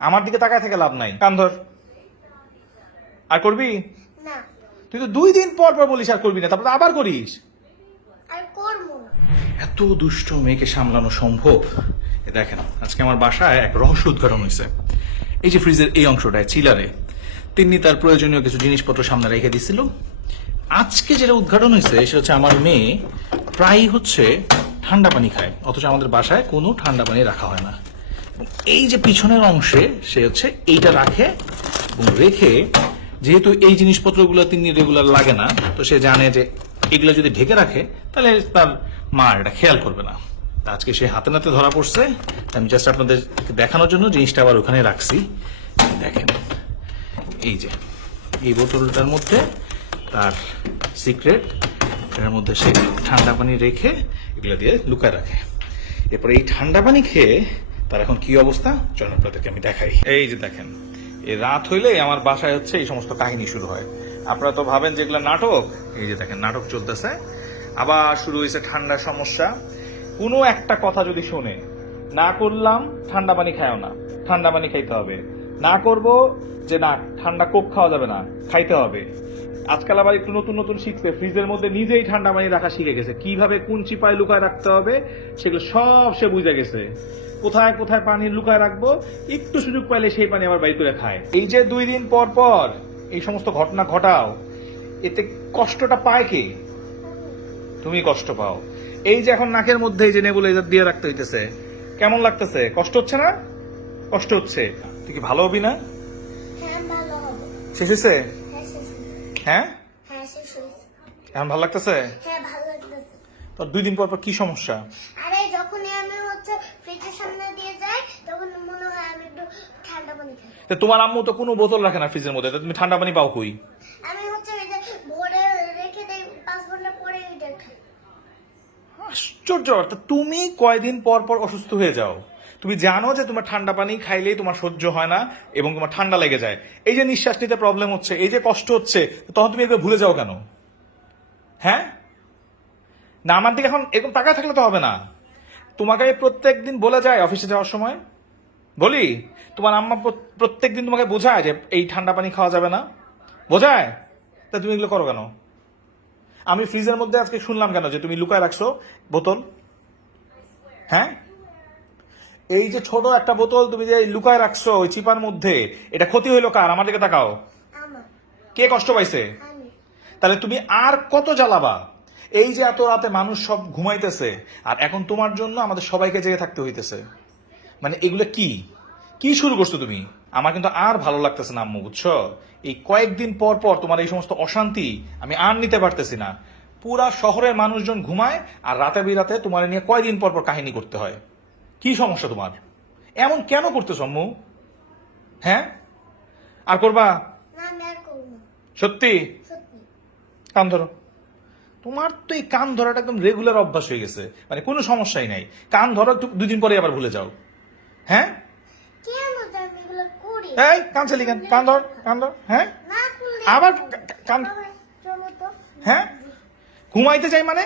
আমার দিকে তাকায় থেকে লাভ নাই, কান ধর। আর করবি না, তুই তো 2 দিন পর পর বলিস আর করবি না, তারপর আবার করিস। আর করবো না। এত দুষ্ট মেয়েকে সামলানো সম্ভব? এ দেখেন, আজকে আমার বাসায় এক রহস্য উদ্ঘাটন হয়েছে। এই যে ফ্রিজের এই অংশটায় চিলারে তিনি তার প্রয়োজনীয় কিছু জিনিসপত্র সামনে রেখে দিছিল। আজকে যেটা উদ্ঘাটন হয়েছে সেটা হচ্ছে আমার মেয়ে প্রায় হচ্ছে ঠান্ডা পানি খায়, অথচ আমাদের বাসায় কোনো ঠান্ডা পানি রাখা হয় না। এই যে পিছনের অংশে সে হচ্ছে এইটা রাখে, এবং রেখে যেহেতু এই জিনিসপত্রগুলো তিনি রেগুলার লাগে না, তো সে জানে যে এগুলো যদি ঢেকে রাখে তাহলে তার মা এটা খেয়াল করবে না। তা আজকে সে হাতে নাতে ধরা পড়ছে। আমি জাস্ট আপনাদের দেখানোর জন্য জিনিসটা আবার ওখানে রাখছি। দেখেন, এই যে এই বোতলটার মধ্যে তার সিক্রেট, এর মধ্যে সে ঠান্ডা পানি রেখে এগুলো দিয়ে লুকায় রাখে। এরপরে এই ঠান্ডা পানি খেয়ে তার এখন কি অবস্থা চলুন আপনাদেরকে আমি দেখাই। এই যে দেখেন, এই রাত হইলে আমার বাসায় হচ্ছে এই সমস্ত কাহিনী শুরু হয়। আপনারা তো ভাবেন যেগুলো নাটক, এই যে দেখেন নাটক চলতেছে। আবার শুরু হয়েছে ঠান্ডার সমস্যা। কোনো একটা কথা যদি শুনে, না করলাম ঠান্ডা পানি খায়ও না, ঠান্ডা পানি খাইতে হবে, না করব যে না ঠান্ডা কোক খাওয়া যাবে না, খাইতে হবে। আজকাল আবার একটু নতুন নতুন শিখছে, ফ্রিজের মধ্যে নিজেই ঠান্ডা পানি রাখা শিখে গেছে, কিভাবে কোন চিপায় লুকায় রাখতে হবে সেগুলো সব সে বুঝে গেছে। কোথায় কোথায় পানি লুকায় রাখবো, একটু সুযোগ পাইলে সেই পানি আবার বাইর করে খায়। এই যে 2 দিন পর পর এই সমস্ত ঘটনা ঘটাও, এতে কষ্টটা পায় কে? তুমি কষ্ট পাও। এই যে এখন নাকের মধ্যে এই যে নেবুলাইজার দিয়ে রাখতে হইতেছে, কেমন লাগতেছে? কষ্ট হচ্ছে না? কষ্ট হচ্ছে। তুই কি ভালো হবি না? হ্যাঁ, ভালো হবে। শেষ হয়েছে? হ্যাঁ, শেষ হয়েছে। হ্যাঁ, হ্যাঁ, শেষ হয়েছে। এখন ভালো লাগতেছে? হ্যাঁ, ভালো লাগতেছে। তোর 2 দিন পর পর কি সমস্যা? আরে যখনই আমি হচ্ছে ফ্রিজের সামনে দিয়ে যাই, তখন মনে হয় আমি একটু ঠান্ডা পানি খাই। তো তোমার আম্মু তো কোনো বোতল রাখে না ফ্রিজের মধ্যে, তো তুমি ঠান্ডা পানি পাও কই? আমি হচ্ছে এই যে ভরে রেখে দেই, 5 ঘন্টা পরে এটা খাই। আশ্চর্য। তা তুমি কয়দিন পর পর অসুস্থ হয়ে যাও? তুমি জানো যে তোমার ঠান্ডা পানি খাইলেই তোমার সহ্য হয় না এবং তোমার ঠান্ডা লেগে যায়। এই যে নিঃশ্বাস নিতে প্রবলেম হচ্ছে, এই যে কষ্ট হচ্ছে, তখন তুমি এগুলো ভুলে যাও কেন? হ্যাঁ না, আমার দিকে এখন এরকম তাকায় থাকলে তো হবে না। তোমাকে প্রত্যেক দিন বলে যায় অফিসে যাওয়ার সময়, বলি তোমার আম্মা প্রত্যেক দিন তোমাকে বোঝায় যে এই ঠান্ডা পানি খাওয়া যাবে না, বোঝায়? তা তুমি এগুলো করো কেন? আমি ফ্রিজের মধ্যে আজকে শুনলাম কেন যে তুমি লুকায় রাখছো বোতল? হ্যাঁ, এই যে ছোট একটা বোতল তুমি যে লুকায় রাখছো ওই চিপার মধ্যে, এটা ক্ষতি হইলো কার? আমার দিকে তাকাও। আমার, কে কষ্ট পাইছে? আমি। তাহলে তুমি আর কত জ্বালাবা? এই যে এত রাতে মানুষ সব ঘুমাইতেছে, আর এখন তোমার জন্য আমাদের সবাইকে জেগে থাকতে হইতেছে। মানে এগুলো কি কি শুরু করছো তুমি? আমার কিন্তু আর ভালো লাগতেছে না আম্মু, বুঝছো? এই কয়েকদিন পর পর তোমার এই সমস্ত অশান্তি আমি আর নিতে পারতেছি না। পুরা শহরের মানুষজন ঘুমায়, আর রাতে বিরাতে তোমার নিয়ে কয়দিন পর পর কাহিনী করতে হয়। কি সমস্যা তোমার? এমন কেন করতেছ আম্মু? হ্যাঁ, আর করবা? না, আমি আর করবো না। সত্যি? সত্যি। কান ধরো। তোমার তো এই কান ধরাটা একদম রেগুলার অভ্যাস হয়ে গেছে, মানে কোনো সমস্যাই নাই। কান ধরো, 2 দিন পরে আবার ভুলে যাও। হ্যাঁ, কেন যে আমি এগুলো করি? এই কান চালি কেন? কান ধর, কান ধর। হ্যাঁ, না করলে আবার কান। চলো তো। হ্যাঁ, ঘুমাইতে যাই মানে